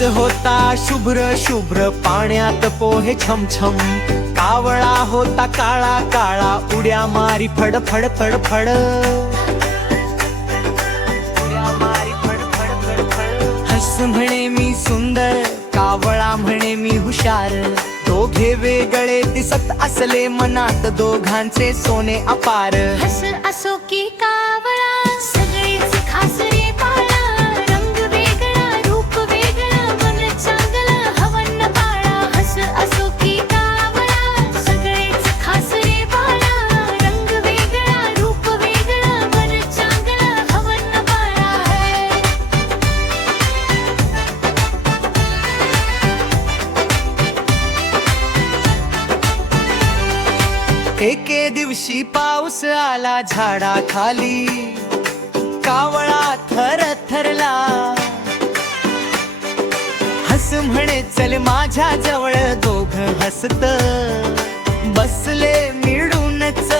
केस होता शुभ्र शुभ्र पाण्यात पोहे छमछम, कावळा होता काळा काळा उड्या मारी फड फड फड फड, उड्या मारी फड फड फड फड. हस म्हणे मी सुंदर, कावळा म्हणे मी हुशार, दोघे वेगळे दिसत असले मनात दोघांचे सोने अपार. हस असो की कावळा सगळेच खास रे बाळा, रंग वेगळा रूप वेगळा मन चांगलं हवं बाळा. हस असो की कावळा सगळेच खास रे बाळा, रंग वेगळा रूप वेगळा मन चांगलं हवं बाळा. एके दिवशी पाऊस आला झाडाखाली, कावळा थरथरला. हस म्हणे चल माझ्या जवळ, दोघ हसत बसले मिळूनच.